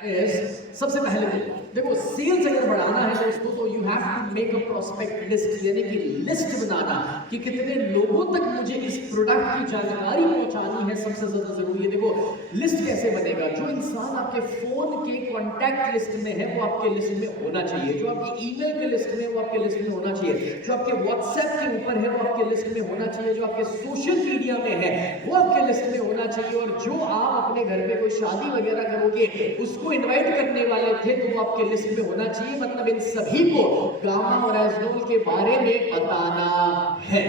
सबसे पहले देखो सेल्स अगर बढ़ाना है दोस्तों तो you have to make a prospect list, यानी कि लिस्ट बनाना कि कितने लोगों तक मुझे इस प्रोडक्ट की जानकारी पहुंचानी है, सबसे ज्यादा जरूरी है। देखो लिस्ट कैसे बनेगा, जो इंसान आपके फोन के कॉन्टैक्ट लिस्ट में है वो आपके लिस्ट में होना चाहिए, जो आपकी ईमेल के लिस्ट में वो आपके लिस्ट में होना चाहिए, जो आपके व्हाट्सएप के ऊपर है वो आपके लिस्ट में होना चाहिए, जो आपके सोशल मीडिया में है वो आपके लिस्ट में होना चाहिए, और जो आप अपने घर में कोई शादी वगैरह करोगे उसको इनवाइट करने वाले थे तो वो आपके लिस्ट में होना चाहिए। मतलब इन सभी को गामा और एजोल के बारे में बताना है।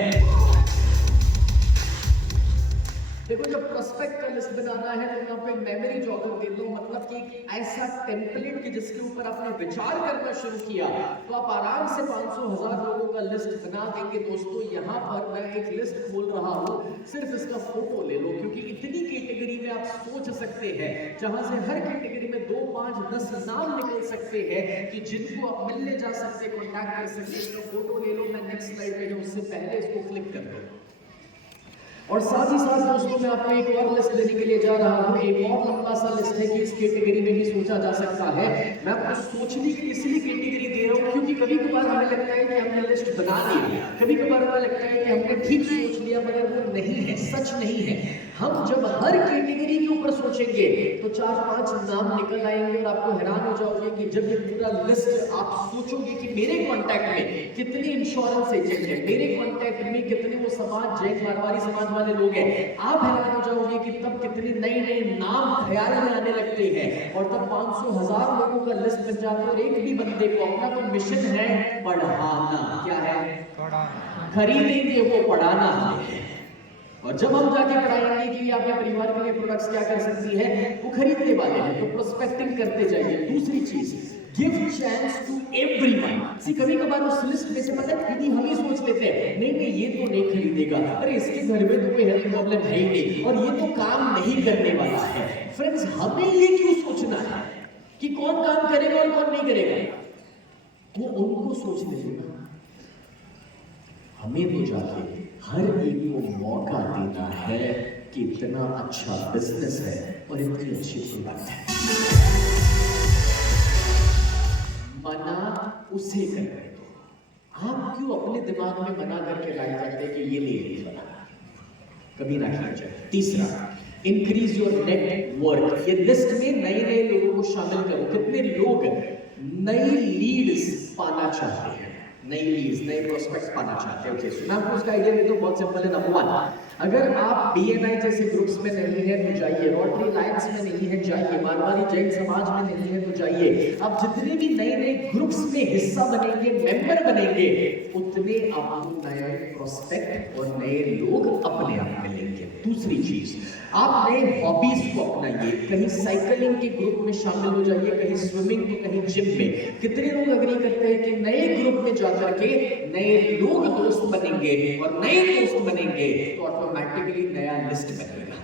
देखो जब प्रोस्पेक्ट का लिस्ट बनाना है तो यहाँ पे मेमोरी जॉगर दे दो, मतलब कि ऐसा टेम्पलेट कि जिसके ऊपर आपने विचार करना शुरू किया तो आप आराम से 500,000 लोगों का लिस्ट बना देंगे। दोस्तों यहाँ पर मैं एक लिस्ट खोल रहा हूँ, सिर्फ इसका फोटो ले लो, क्योंकि इतनी कैटेगरी में आप सोच सकते हैं जहां से हर कैटेगरी में 2, 5, 10 नाम निकल सकते हैं कि जिनको आप मिलने जा सकते, कॉन्टैक्ट कर सकते। इसका फोटो ले लो, मैं नेक्स्ट स्लाइड पे हूँ, उससे पहले इसको क्लिक कर दो। और साथ ही साथ दोस्तों मैं आपको एक और लिस्ट देने के लिए जा रहा हूँ, एक और लंबा सा लिस्ट है कि इस कैटेगरी में भी सोचा जा सकता है। मैं आपको सोचने की इसलिए कैटेगरी दे रहा हूँ क्योंकि कभी कभार हमें लगता है कि हमने लिस्ट बना ली, कभी कभार हमें लगता है कि हमने ठीक सोच लिया, मगर वो नहीं है, सच नहीं है। हम जब हर कैटेगरी के ऊपर सोचेंगे तो 4-5 नाम निकल आएंगे और आपको हैरान हो जाओगे कि जब ये पूरा लिस्ट आप सोचोगे कि मेरे कॉन्टैक्ट में कितने इंश्योरेंस एजेंट है, मेरे कॉन्टैक्ट में कितने वो समाज जैन मारवाड़ी समाज वाले लोग हैं, आप हैरान हो जाओगे कि तब कितने नए नए नाम ख्याल में आने लगते हैं। और तब 500,000 लोगों का लिस्ट बन जाता है और एक भी बंदे को अपना तो मिशन है पढ़ाना। क्या है? पढ़ाना। खरीदेंगे वो पढ़ाना है, और जब हम जाके पढ़ाएंगे कि आपके परिवार के लिए प्रोडक्ट्स क्या कर सकती है, वो खरीदने वाले हैं। तो प्रोस्पेक्टिंग करते जाइए। दूसरी चीज, गिव चांस टू एवरीवन। सी कभी कभार उस लिस्ट में से पता है हम ही सोच लेते हैं नहीं नहीं ये तो नहीं खरीदेगा, अरे इसके घर में तो कोई हेल्थ प्रॉब्लम है ही नहीं, और ये तो काम नहीं करने वाला है। फ्रेंड्स हमें ये क्यों सोचना है कि कौन काम करेगा और कौन नहीं करेगा, वो उनको सोचने देना। हमें तो जाके हर एक को मौका देना है कि इतना अच्छा बिजनेस है और इतनी अच्छी प्रोडक्ट है। मना उसे कर रहे हो आप, क्यों अपने दिमाग में मना करके बैठ जाते हैं कि ये नहीं बना, कभी ना किया जाए। तीसरा, इंक्रीज योर नेटवर्क। ये लिस्ट में नए नए लोगों को शामिल करो। कितने लोग नई लीड्स पाना चाहते हैं, नई लीड्स, नए प्रोस्पेक्ट्स पाना चाहते हैं। ओके, सो मैं आपको उसका आइडिया देता हूं, बहुत सिंपल है। नंबर 1, अगर आप बीएनआई जैसे ग्रुप्स में नहीं है तो जाइए, रोटरी लायंस में नहीं है जाइए, मारवाड़ी जैन समाज में नहीं है तो जाइए। आप जितने भी नए नए ग्रुप्स में हिस्सा बनेंगे, मेंबर बनेंगे, उतने आपको नए प्रोस्पेक्ट और नए लोग अपने आप मिलेंगे। दूसरी चीज, आप नए हॉबीज को अपनाइए। कहीं साइकिलिंग के ग्रुप में शामिल हो जाइए, कहीं स्विमिंग तो कहीं जिम में। कितने लोग एग्री करते हैं कि नए ग्रुप में जाकर के नए लोग दोस्त बनेंगे, और नए दोस्त बनेंगे तो ऑटोमेटिकली नया लिस्ट बनेगा,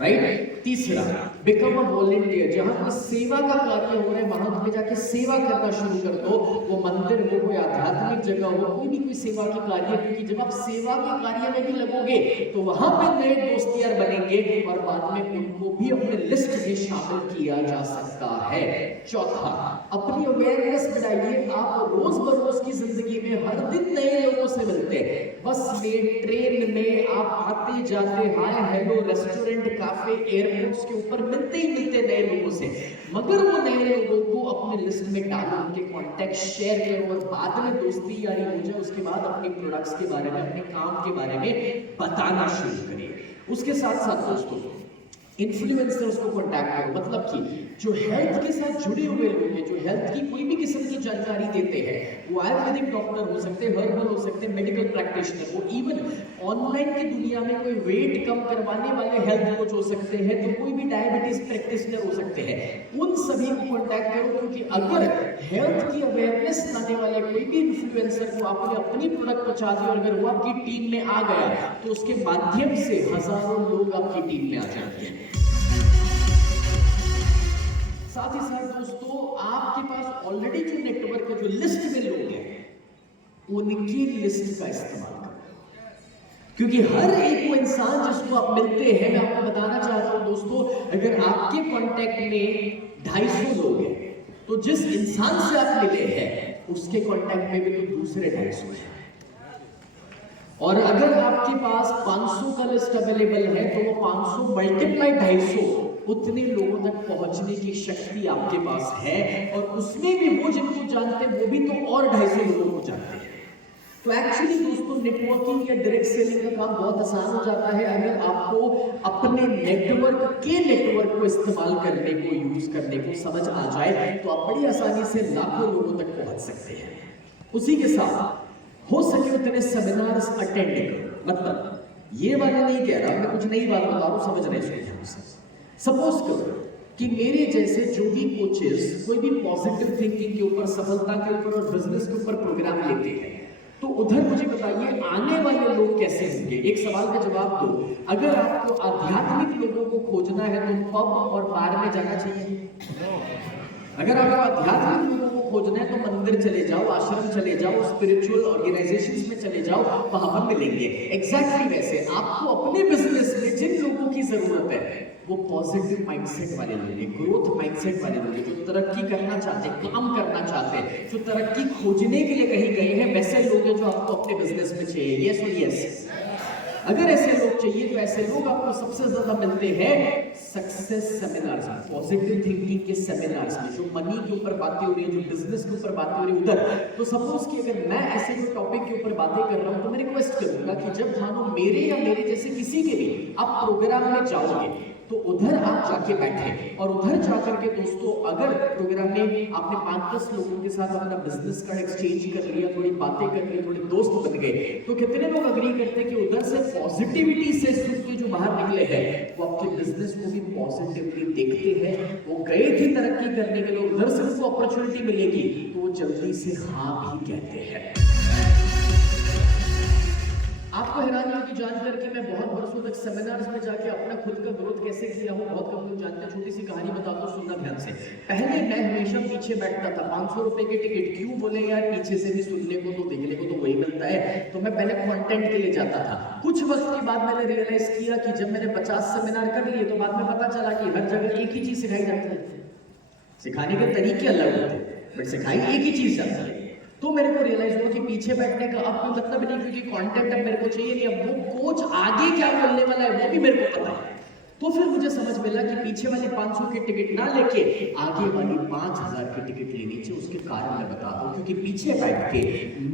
राइट? तीसरा, बिकम अ वॉलंटियर। जहां कोई सेवा का कार्य हो रहा है वहां तुम्हें जाके सेवा करना शुरू कर दो। वो मंदिर हो, कोई आध्यात्मिक जगह हो, कोई भी कोई सेवा की कार्य, क्योंकि जब आप सेवा के कार्य में भी लगोगे तो वहां पे नए दोस्त यार बनेंगे और बाद में उनको भी अपने लिस्ट में शामिल किया जा सकता है। चौथा, अपनी अवेयरनेस बढ़ाइए। आप रोज बरोज की जिंदगी में हर दिन नए लोगों से मिलते हैं, बस में, ट्रेन में, आप आते जाते, hi hello, restaurant, cafe, airports के ऊपर मिलते ही मिलते नए लोगों से, मगर वो नए लोगों को अपने लिस्ट में डालो, उनके कॉन्टैक्ट शेयर करो, और बाद में दोस्ती यारी हो जाए उसके बाद अपने प्रोडक्ट्स के बारे में, अपने काम के बारे में बताना शुरू करिए। उसके साथ साथ दोस्तों इन्फ्लुएंसर्स को कॉन्टैक्ट करो। मतलब कि जो हेल्थ के साथ जुड़े हुए लोग हैं, जो हेल्थ की कोई भी किस्म की जानकारी देते हैं, वो आयुर्वेदिक डॉक्टर हो सकते हैं, हर्बल हो सकते हैं, मेडिकल प्रैक्टिशनर, वो इवन ऑनलाइन की दुनिया में कोई वेट कम करवाने वाले हेल्थ कोच हो सकते हैं, तो कोई भी डायबिटीज प्रैक्टिशनर हो सकते हैं। उन सभी को कॉन्टैक्ट करो, क्योंकि अगर हेल्थ की अवेयरनेस लाने वाले कोई भी इन्फ्लुएंसर को आपने अपनी प्रोडक्ट पहुंचा दी और अगर वो आपकी टीम में आ गया तो उसके माध्यम से हजारों लोग आपकी टीम में आ जाते हैं। साथ ही साथ दोस्तों आपके पास ऑलरेडी जो नेटवर्क है, जो लिस्ट में लोग हैं, उनकी लिस्ट का इस्तेमाल करो। क्योंकि हर एक वो इंसान जिसको आप मिलते हैं, मैं आपको बताना चाहता हूं दोस्तों, अगर आपके कांटेक्ट में 250 लोग हैं, तो जिस इंसान से आप मिले हैं उसके कांटेक्ट में भी तो दूसरे 250 हैं। और अगर आपके पास 500 का लिस्ट अवेलेबल है तो वो 500 मल्टीप्लाई 250, उतने लोगों तक पहुंचने की शक्ति आपके पास है। और उसमें भी वो जिनको जानते हैं वो भी तो और 250 लोगों को जानते हैं। तो एक्चुअली दोस्तों, नेटवर्किंग या डायरेक्ट सेलिंग का काम बहुत आसान हो जाता है अगर आपको अपने नेटवर्क को इस्तेमाल करने को, यूज करने को समझ आ जाए, तो आप बड़ी आसानी से लाखों लोगों तक पहुंच सकते हैं। उसी के साथ हो सके उतने सेमिनार्स अटेंड करो। मतलब ये वाला नहीं कह रहा, मैं कुछ नई बात बता रहा हूं, समझ रहे हैं। सपोज करो कि मेरे जैसे जो भी कोचेस कोई भी पॉजिटिव थिंकिंग के ऊपर, सफलता के ऊपर और बिजनेस के ऊपर प्रोग्राम लेते हैं, तो उधर मुझे बताइए आने वाले लोग कैसे होंगे। एक सवाल का जवाब दो, अगर आपको आध्यात्मिक लोगों को खोजना है तो पब और बार में जाना चाहिए। अगर आपको आध्यात्मिक लोगों को खोजना है तो मंदिर चले जाओ, आश्रम चले जाओ, स्पिरिचुअल ऑर्गेनाइजेशंस में चले जाओ, वहां पर मिलेंगे। एग्जैक्टली वैसे आपको अपने बिजनेस में जिन लोगों की जरूरत है वो पॉजिटिव माइंडसेट वाले लोग हैं, ग्रोथ माइंडसेट वाले लोग हैं, जो तरक्की करना चाहते हैं, काम करना चाहते हैं, जो तरक्की खोजने के लिए कहीं गए हैं, वैसे लोग हैं जो आपको अपने बिजनेस में चाहिए। यस और यस। अगर ऐसे लोग चाहिए तो ऐसे लोग आपको सबसे ज्यादा मिलते हैं सक्सेस सेमिनार्स में, पॉजिटिव थिंकिंग के सेमिनार्स में, जो मनी के ऊपर बातें हो रही है, जो बिजनेस के ऊपर बातें हो रही है उधर। तो सपोज कि अगर मैं ऐसे कोई टॉपिक के ऊपर बातें कर रहा हूं तो मैं रिक्वेस्ट करूंगा कि जब मानो मेरे या मेरे जैसे किसी के भी आप प्रोग्राम में जाओगे तो उधर आप जाके बैठे, और उधर जाकर के दोस्तों अगर प्रोग्राम में आपने 5-10 लोगों के साथ अपना बिजनेस कार्ड एक्सचेंज कर लिया, थोड़ी बातें कर ली, थोड़े दोस्त बन गए, तो कितने लोग अग्री करते हैं कि उधर से पॉजिटिविटी से सुन के जो बाहर निकले हैं वो आपके बिजनेस को भी पॉजिटिवली देखते हैं। वो गए थे तरक्की करने के लिए, उधर से उनको अपॉर्चुनिटी मिलेगी तो वो जल्दी से हाँ भी कहते हैं। आपको हैरानी होगी जानकर कि मैं बहुत बरसों तक सेमिनार्स में जाके अपना खुद का ग्रोथ कैसे किया हूं, बहुत कम लोग जानते हैं। छोटी सी कहानी बताता हूं, सुनना ध्यान से। पहले मैं हमेशा पीछे बैठता था, 500 रुपए की टिकट, क्यों बोले यार, पीछे से भी सुनने को तो देखने को तो वही मिलता है, तो मैं पहले कंटेंट के लिए जाता था। कुछ वक्त के बाद मैंने रियलाइज किया कि जब मैंने 50 सेमिनार कर लिए तो बाद में पता चला कि हर जगह एक ही चीज सिखाई जाती है। सिखाने के तरीके अलग होते हैं बट सिखाई एक ही चीज जाती है। तो मेरे को रियलाइज हुआ कि पीछे बैठने का अब कोई मतलब नहीं, क्योंकि कंटेंट अब मेरे को चाहिए नहीं, अब वो कोच आगे क्या बोलने वाला है वो भी मेरे को पता है। तो फिर मुझे समझ मिला कि पीछे वाली 500 की टिकट ना लेके आगे वाली 5000 की टिकट लेनी चाहिए। उसके कारण मैं बताता हूँ, क्योंकि पीछे बैठ के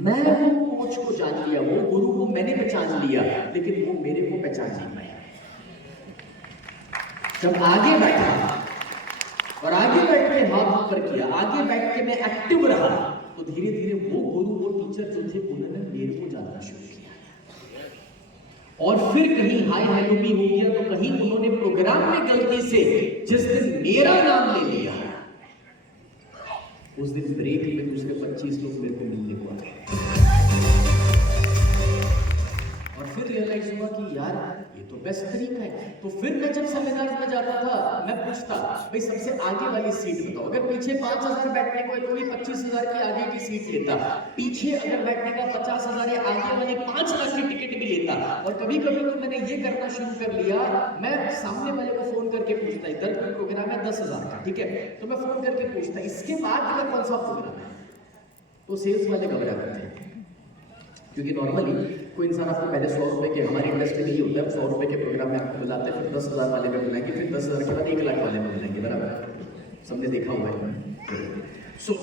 मैं वो कोच को जान लिया, वो गुरु को मैंने पहचान लिया, लेकिन वो मेरे को पहचान नहीं पाया। जब आगे बैठा और आगे बैठ के हाथ ऊपर किया, आगे बैठ के मैं एक्टिव रहा, तो धीरे धीरे वो गुरु, वो टीचर जो थे उन्होंने मेरे को जानना शुरू किया। और फिर कहीं हाय हेलो भी हो गया, तो कहीं उन्होंने प्रोग्राम में गलती से जिस दिन मेरा नाम ले लिया, उस दिन ब्रेक में दूसरे 25 लोग मेरे को मिलने को आ गए। और फिर रियलाइज हुआ कि यार ये तो बेस्ट तरीका है। तो फिर मैं जब सेमिनार में जाता था, मैं पूछता भाई सबसे आगे वाली सीट बताओ। अगर पीछे 5000 बैठने को है तो भी 25,000 की आगे की सीट लेता, पीछे अगर बैठने का 50,000 या आगे वाले 5 लाख की टिकट भी लेता। और कभी कभी तो मैंने ये करना शुरू कर लिया, मैं सामने वाले को फोन करके पूछता, इधर कोई प्रोग्राम है 10,000 का, ठीक है, तो मैं फोन करके पूछता इसके बाद का कौन सा प्रोग्राम है। तो सेल्स वाले घबरा करते हैं, क्योंकि नॉर्मली कोई इंसान आपको पहले 100 रुपए के, हमारी इंडस्ट्री में ये होता है, 100 रुपए के प्रोग्राम में आपको बुलाते हैं, फिर 10,000 वाले में बुलाएंगे, फिर 10,000 के बाद 1 लाख वाले में बुलाएंगे, बराबर, सबने देखा हुआ है। सो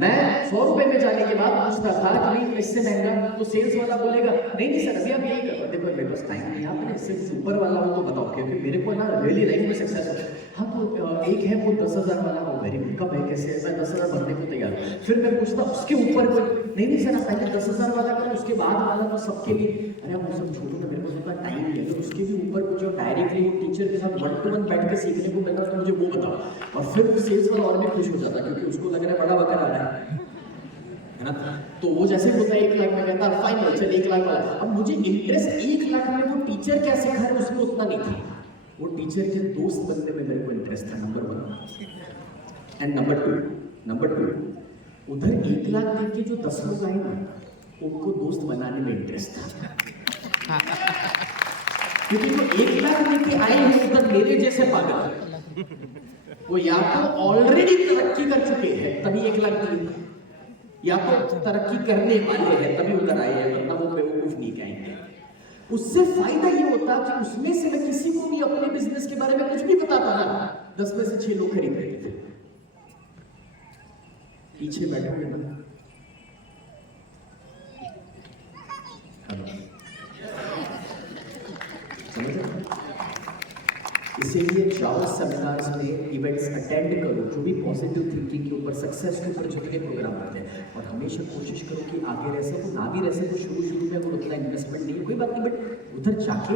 मैं 100 रुपए में जाने के बाद पूछता था कि नहीं इससे महंगा, तो सेल्स वाला बोलेगा नहीं नहीं सर अभी आप यही करो। देखो मेरे पास टाइम नहीं, आपने इससे ऊपर वाला हो तो बताओ, क्योंकि मेरे को ना रियली लाइफ में सक्सेस है। हाँ तो एक है वो 10,000 वाला, वो वेरी गुड, कब है कैसे है, मैं 10,000 भरने को तैयार हूँ। फिर मैं पूछता उसके ऊपर कोई, नहीं नहीं सर आप पहले 10,000 वाला करो, उसके बाद वाला तो सबके लिए। अरे वो सब छोड़ो ना, मेरे को थोड़ा टाइम नहीं है, तो उसके भी ऊपर कुछ डायरेक्टली वो टीचर के साथ 1-to-1 बैठ के सीखने को मिलता तो मुझे वो बताओ। और फिर सेल्स वाला और भी खुश हो जाता, क्योंकि उसको लग रहा है बड़ा वकर आ रहा है ना। तो वो जैसे होता है 1 लाख में कहता फाइनल चल 1 लाख वाला। अब मुझे इंटरेस्ट 1 लाख में वो टीचर क्या सिखा रहा है उसमें उतना नहीं था, वो टीचर के दोस्त बनने में मेरे को इंटरेस्ट था, नंबर 1। एंड नंबर 2 उधर 1 लाख देख के जो 10 लोग आए ना, उनको दोस्त बनाने में इंटरेस्ट था। क्योंकि जो 1 लाख लेके आए हैं उधर मेरे जैसे पागल, वो या तो ऑलरेडी तरक्की कर चुके हैं तभी 1 लाख दिए, या तो तरक्की करने वाले हैं तभी उधर आए हैं, वरना वो बेवकूफ नहीं कहेंगे। उससे फायदा ये होता कि उसमें से मैं किसी को भी अपने बिजनेस के बारे में कुछ भी बताता ना, 10 में से 6 लोग खरीद रहे थे। पीछे बैठे हुए ना, समझ रहे? इसीलिए जाओ सेमिनार्स में, इवेंट्स अटेंड करो, जो भी पॉजिटिव थिंकिंग के ऊपर, सक्सेस के ऊपर जितने प्रोग्राम होते हैं, और हमेशा कोशिश करो कि आगे रह सको, ना भी रह सको शुरू में, वो उतना इन्वेस्टमेंट नहीं है कोई बात नहीं, बट उधर जाके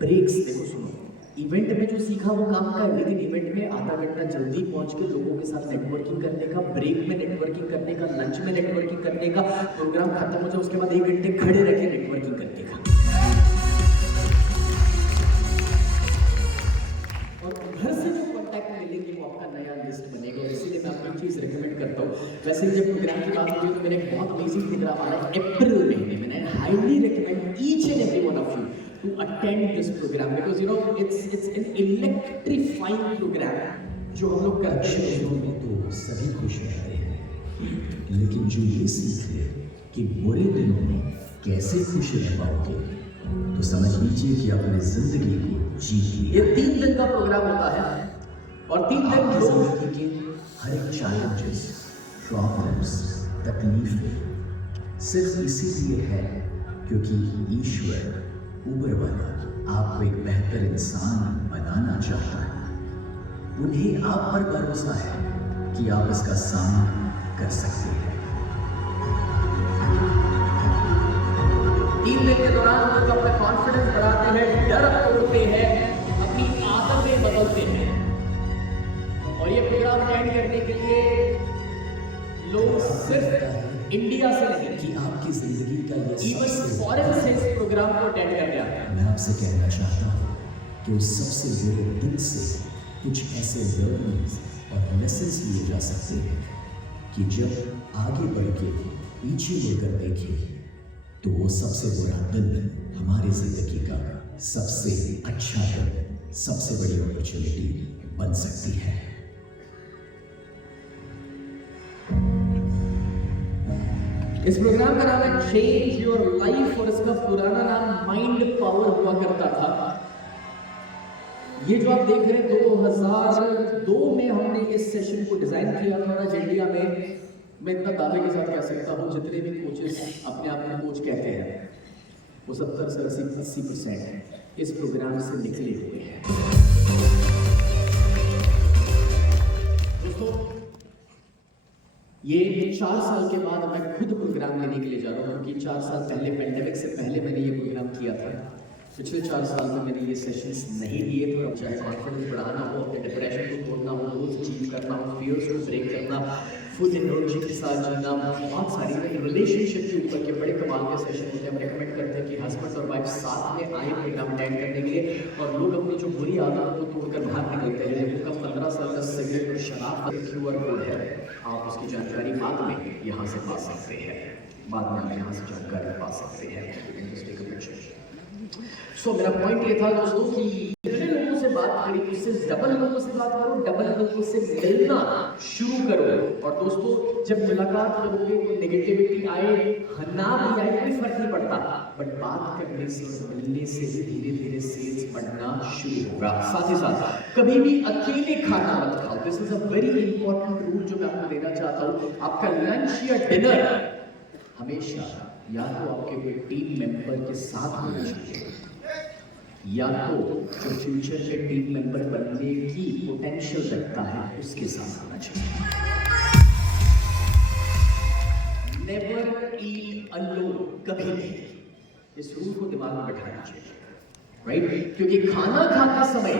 ब्रेक्स देखो। सुनो, इवेंट में जो सीखा वो काम का है, लेकिन इवेंट में आधा घंटा जल्दी पहुंच के लोगों के साथ नेटवर्किंग करने का, ब्रेक में नेटवर्किंग करने का, लंच में नेटवर्किंग करने का, प्रोग्राम खत्म हो जाए उसके बाद 1 घंटे खड़े रह के नेटवर्किंग करने का, और घर से जो कॉन्टैक्ट मिलेंगे वो आपका नया लिस्ट बनेगा। इसीलिए मैं आपको एक चीज रिकमेंड करता हूँ। वैसे जब प्रोग्राम की बात होती है तो मैंने एक बहुत अमेजिंग प्रोग्राम आ रहा है अप्रैल महीने में, I highly recommend each and every one of you to attend this program because you know it's an electrifying program जो हम लोग करते हैं। दिनों में तो सभी खुश रहते हैं, लेकिन जो ये सीख ले कि बुरे दिनों में कैसे खुश रह पाओगे, तो समझ लीजिए कि अपनी जिंदगी को जी लिया। ये 3 दिन का प्रोग्राम होता है और 3 दिन आपकी जिंदगी के हर एक चैलेंजेस, प्रॉब्लम्स, तकलीफें सिर्फ इसीलिए है क्योंकि ईश्वर ऊपर वाला आपको एक बेहतर इंसान बनाना चाहता है। उन्हें आप पर भरोसा है कि आप इसका सामना कर सकते हैं। 3 दिन के दौरान लोग अपना कॉन्फिडेंस बढ़ाते हैं, डर तोड़ते हैं, अपनी आदतें बदलते हैं, और ये प्रोग्राम अटेंड करने के लिए लोग सिर्फ इंडिया से नहीं कि आपकी जिंदगी का ये इवन फॉरेन से इस प्रोग्राम को अटेंड करने आते हैं। मैं आपसे कहना चाहता हूँ कि उस सबसे बुरे दिन से कुछ ऐसे लर्निंग्स और लेसन्स लिए जा सकते हैं कि जब आगे बढ़ के पीछे मुड़कर देखें तो वो सबसे बुरा दिन हमारी जिंदगी का सबसे अच्छा दिन, सबसे बड़ी अपॉर्चुनिटी बन सकती है। इस प्रोग्राम का नाम है चेंज योर लाइफ, और इसका पुराना नाम माइंड पावर हुआ करता था। ये जो आप देख रहे हैं 2002 में हमने इस सेशन को डिजाइन किया था आज इंडिया में। मैं इतना दावे के साथ कह सकता हूँ जितने भी कोचेस अपने आप को कोच कहते हैं वो 70 से 80% इस प्रोग्राम से निकले हुए हैं। दोस्तों, ये 4 साल के बाद मैं खुद प्रोग्राम लेने के लिए जा रहा हूँ, क्योंकि 4 साल पहले पेंडेमिक से पहले मैंने ये प्रोग्राम किया था। पिछले 4 साल में मैंने ये सेशंस नहीं दिए थे। अब चाहे कॉन्फिडेंस बढ़ाना हो, अपने डिप्रेशन को तोड़ना हो, गोल्स अचीव करना हो, फियर्स को ब्रेक करना, फुल एनर्जी के साथ जीना, बहुत सारी रिलेशनशिप के ऊपर के बड़े कमाल के सेशन होते हैं। हम रेकमेंड करते हैं कि हस्बैंड और वाइफ साथ में आए प्रोग्राम अटेंड करने के लिए, और लोग अपनी जो बुरी आदत को तोड़कर बाहर निकलते हैं। जिनका 15 साल का सिगरेट और शराब का QR कोड है, आप उसकी जानकारी बाद में यहाँ से पा सकते हैं, बाद में आप यहाँ से जानकारी पा सकते हैं। सो मेरा पॉइंट ये था दोस्तों कि जितने लोगों से बात करी उससे डबल लोगों से बात करो, डबल लोगों से मिलना शुरू करो। और दोस्तों, जब मुलाकात करोगे तो नेगेटिविटी आए ना भी आए कोई फर्क नहीं पड़ता, बट बात करने से और मिलने से धीरे धीरे सेल्स बढ़ना शुरू होगा। साथ ही साथ कभी भी अकेले खाना मत खाओ। This is a very important rule जो मैं आपको देना चाहता हूँ। आपका लंच या डिनर हमेशा या तो आपके कोई टीम मेंबर के साथ होना चाहिए, या तो जो फ्यूचर के टीम मेंबर बनने की पोटेंशियल रखता है उसके साथ होना चाहिए। नेवर ईट अलोन, कभी नहीं। इस रूल को दिमाग में बैठाना चाहिए, राइट? क्योंकि खाना खाते समय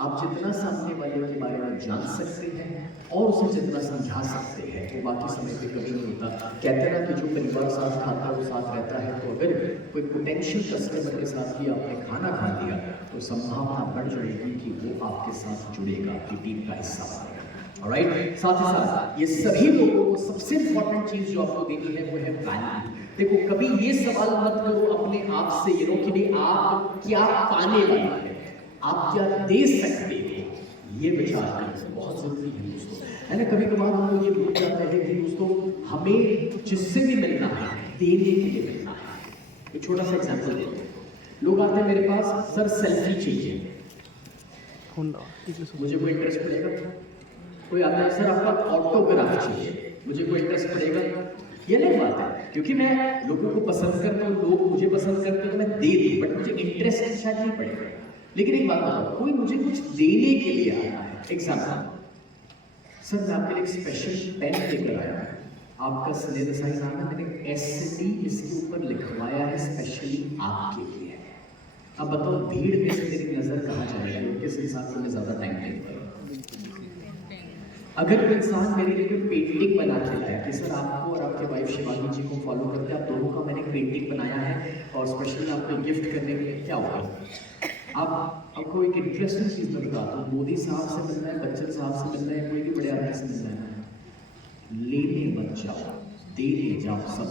आप जितना सामने वाले के बारे में जान सकते हैं और उसे जितना समझा सकते हैं वो बाकी समय पे कभी नहीं होता। कहते हैं ना कि जो परिवार साथ खाता है वो साथ रहता है। तो अगर कोई पोटेंशियल कस्टमर के साथ भी आपने खाना खा लिया तो संभावना बढ़ जाएगी कि वो आपके साथ जुड़ेगा, आपकी टीम का हिस्सा बनेगा। ऑलराइट, साथ ही साथ ये सभी लोगों को सबसे इंपॉर्टेंट चीज जो आपको देनी है वो है वैल्यू। देखो कभी ये सवाल मत करो अपने आप से ये कि नहीं आप क्या पाने वाले हैं, आप क्या दे सकते हो, ये विचार करना बहुत जरूरी है दोस्तों, है ना। कभी कभार हम लोग ये भूल जाते हैं कि दोस्तों हमें जिससे भी मिलना है देने के लिए मिलना है। एक छोटा सा एग्जांपल देते हैं, लोग आते हैं मेरे पास, सर सेल्फी चाहिए, मुझे कोई इंटरेस्ट पड़ेगा? कोई आता है सर आपका ऑटोग्राफ चाहिए, मुझे कोई इंटरेस्ट पड़ेगा? ये नहीं बात है, क्योंकि मैं लोगों को पसंद करता हूँ, लोग मुझे पसंद करते हैं तो मैं दे दूँ, बट मुझे इंटरेस्ट शायद नहीं पड़ेगा। लेकिन एक बात बताओ, कोई मुझे कुछ देने के लिए आया है, एग्जाम्पल, सर मैं आपके लिए एक स्पेशल पेन लेकर आया हूँ, आपका सिलेबसाई नाम है, मैंने SD इसके ऊपर लिखवाया है स्पेशली आपके लिए। अब बताओ भीड़ में से मेरी नजर कहाँ जाएगी, किस इंसान को मैं ज्यादा टाइम देता हूँ? अगर कोई इंसान मेरे लिए कोई पेंटिंग बना के लाया कि सर आपको और आपके वाइफ शिवानी जी को फॉलो करके आप दोनों का मैंने पेंटिंग बनाया है और स्पेशली आपको गिफ्ट करने के लिए, क्या होगा? आपको एक इंटरेस्टिंग चीज मैं बताता हूँ, मोदी साहब से मिलना है, बच्चन साहब से मिलना है, कोई भी बड़े आदमी से मिलना है, लेने मत जाओ, देने जाओ, सब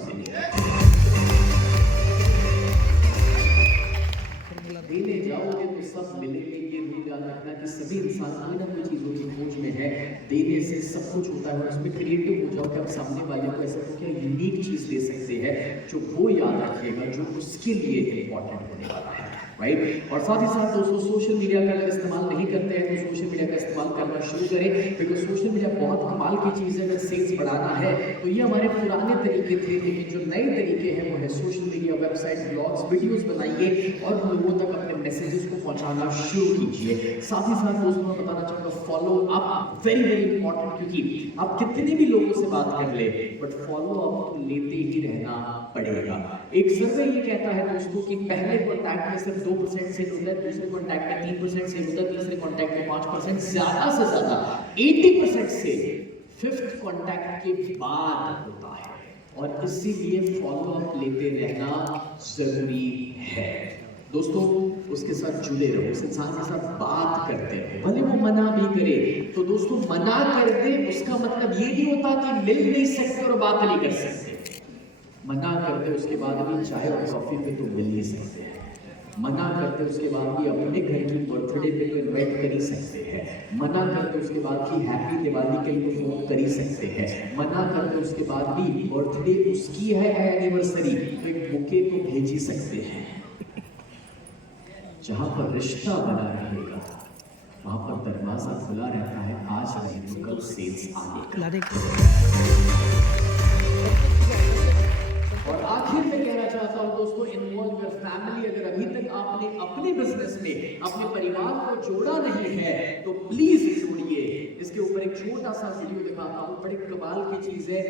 देने जाओगे तो सब मिलेंगे। ये भी याद रखना कि सभी इंसान कोई ना कोई चीजों की खोज में है, देने से सब कुछ होता है। उसमें क्रिएटिव हो जाओ कि आप सामने वाले को ऐसा क्या यूनिक चीज दे सकते हैं जो वो याद रखेगा, जो उसके लिए इंपॉर्टेंट होने वाला है, राइट। और साथ ही साथ दोस्तों सोशल मीडिया का अगर इस्तेमाल नहीं करते हैं तो सोशल मीडिया का इस्तेमाल करना शुरू करें, बिकॉज सोशल मीडिया बहुत कमाल की चीज़ है। अगर सेल्स बढ़ाना है तो ये हमारे पुराने तरीके थे, लेकिन जो नए तरीके हैं वो है social media, website, blogs, videos बनाइए और लोगों तक अपने मैसेजेस को पहुंचाना शुरू कीजिए। साथ ही साथ दोस्तों मैं बताना चाहूँगा follow up very very important, क्योंकि आप कितने भी लोगों से बात कर ले बट फॉलो अप लेते ही रहना पड़ेगा। एक सर्वे ये कहता है दोस्तों कि पहले कॉन्टैक्ट में सिर्फ 2% सेल होता है, दूसरे कॉन्टैक्ट में 3% सेल होता है, तीसरे कॉन्टैक्ट में 5%, ज्यादा से ज्यादा 80% से 5th कॉन्टैक्ट के बाद होता है। और इसीलिए फॉलो अप लेते रहना जरूरी है दोस्तों। उसके साथ जुड़े रहो, उस इंसान के साथ बात करते रहो, भले वो मना भी करे तो दोस्तों मना कर दे उसका मतलब ये नहीं होता कि मिल नहीं सकते और बात नहीं कर सकते। मना करते उसके बाद भी चाय और कॉफी पे तो मिल नहीं सकते हैं, मना करते उसके बाद भी अपने घर की बर्थडे पे तो इन्वाइट कर ही सकते हैं, मना करते उसके बाद की हैप्पी दिवाली के लिए फोन कर ही सकते हैं, मना करते उसके बाद भी बर्थडे उसकी है एनिवर्सरी तो एक बुके को भेज ही सकते हैं। जहां पर रिश्ता बना रहेगा वहां पर दरवाजा खुला रहता है, आज नहीं तो कल सेल्स आने का। और आखिर में कहना चाहता हूं दोस्तों, इन्वॉल्व योर फैमिली। अगर अभी तक आपने अपने बिजनेस में अपने परिवार को जोड़ा नहीं है तो प्लीज जोड़िए। इसके ऊपर एक छोटा सा वीडियो दिखाता हूं, बड़ी कमाल की चीज है,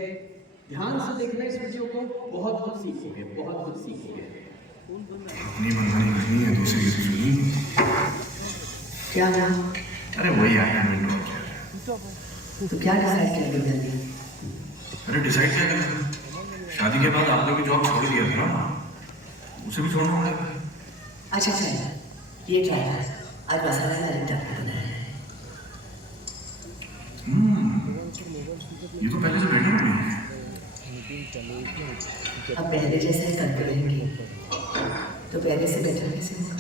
ध्यान से देखना इस वीडियो को, बहुत कुछ सीखोगे, बहुत कुछ सीखोगे। अपनी मनमानी करनी है दूसरे की सुनी। क्या हुआ? अरे वही आया विंडो। तो क्या डिसाइड किया बिल्कुल? अरे डिसाइड क्या करें, शादी के बाद आपने भी जॉब छोड़ दिया था ना, उसे भी छोड़ना पड़ेगा। अच्छा अच्छा, ये क्या है? आज मसाला का रिंटा बनाया है। ये तो पहले से बेटर नहीं है। अब पहले जैसे करते रहेंगे तो पहले से बेटर कैसे होगा?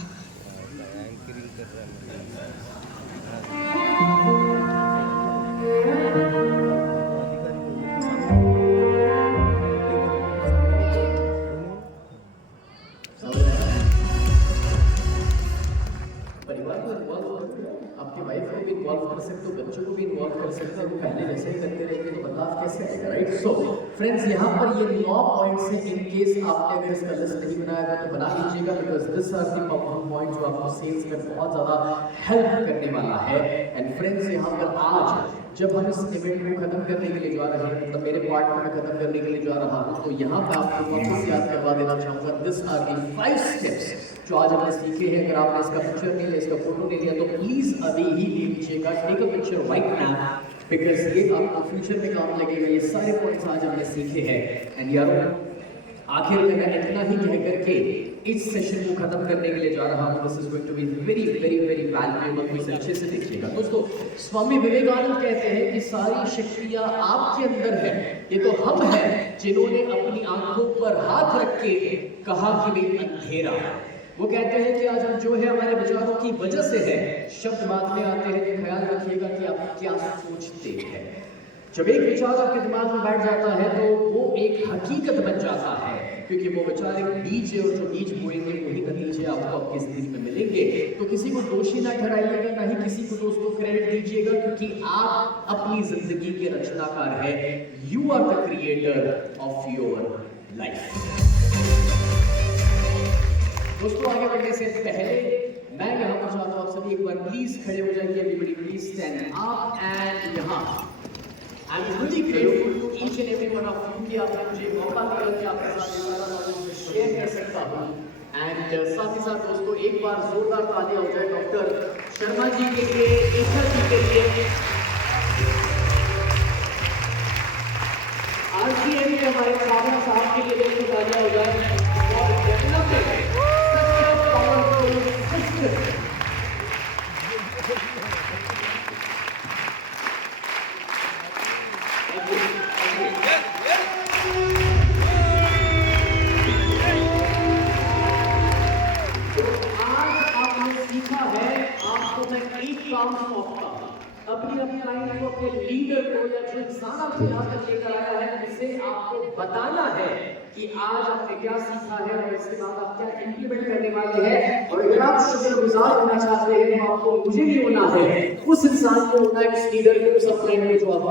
परिवार को इन्वॉल्व करो, आपके वाइफ को भी इन्वॉल्व कर सकते हो, बच्चों को भी इन्वॉल्व कर सकते हो। पहले जैसे ही करते रहेंगे तो बदलाव कैसे आएगा, राइट। सो फ्रेंड्स यहाँ पर ये 9 पॉइंट्स हैं, इन केस आपने अगर इसका लिस्ट नहीं बनाया तो बना लीजिएगा, because this are the powerful points जो आपको सेल्स में बहुत ज़्यादा हेल्प करने वाला है। एंड फ्रेंड्स यहाँ पर आज जब हम इस इवेंट को खत्म करने के लिए जा रहे हैं, मतलब मेरे पार्ट में खत्म करने के लिए जा रहा हूँ, तो यहाँ पर आपको वापस याद करवा देना चाहूँगा, दिस आर द 5 स्टेप्स जो आज हमने सीखे हैं। अगर आपने इसका पिक्चर नहीं लिया, इसका फोटो नहीं लिया तो प्लीज अभी ही ले लीजिएगा, take a picture right now, because ये आपको फ्यूचर में काम लगेगा। ये सारे पॉइंट्स आज हमने सीखे हैं। एंड यारो आखिर में मैं इतना ही कह करके इस सेशन को खत्म करने के लिए जा रहा हूं। This is going to be very very very valuable, इसे अच्छे से देखिएगा दोस्तों। स्वामी विवेकानंद कहते हैं कि सारी शक्तियां आपके अंदर है, ये तो हम हैं जिन्होंने अपनी आंखों पर हाथ रख के कहा कि भाई अंधेरा। वो कहते हैं कि आज हम जो है हमारे विचारों की वजह से है। शब्द बाद में आते हैं तो ख्याल रखिएगा कि आप क्या सोचते हैं। जब एक विचार आपके दिमाग में बैठ जाता है तो वो एक हकीकत बन जाता है, क्योंकि वो विचार एक बीज है और जो बीज बोएंगे वही नतीजे आपको आपकी जिंदगी में मिलेंगे। तो किसी को दोषी ना ठहराइएगा, ना ही किसी को दोस्तों क्रेडिट दीजिएगा, क्योंकि आप अपनी जिंदगी के रचनाकार है। You are the creator of your life. दोस्तों आगे बढ़ने से पहले मैं यहाँ पर चाहता हूँ आप सभी एक बार प्लीज खड़े हो जाइए। Everybody please stand up and यहाँ I am really grateful to each and every one of you कि आपने मुझे मौका दिया कि आपके साथ ये सारा नॉलेज शेयर कर सकता हूँ। एंड साथ ही साथ दोस्तों एक बार जोरदार तालियां हो जाए डॉक्टर शर्मा जी के लिए, ईश्वर जी के लिए। RCM में हमारे छात्रा साहब के लिए दोस्तों तालियां हो जाए और development such a powerful system. काम सौंपता अपनी अपनी लाइन को अपने लीडर को या जो इंसान आपको यहाँ तक लेकर आया है, जिसे आपको बताना है कि आज आपने क्या सीखा है और इसके बाद आप क्या इंप्लीमेंट करने वाले हैं। और अगर आप शुक्रगुजार होना चाहते हैं तो आपको मुझे भी होना है, उस इंसान को होना है, उस लीडर को, उस अपलाइन को जो आप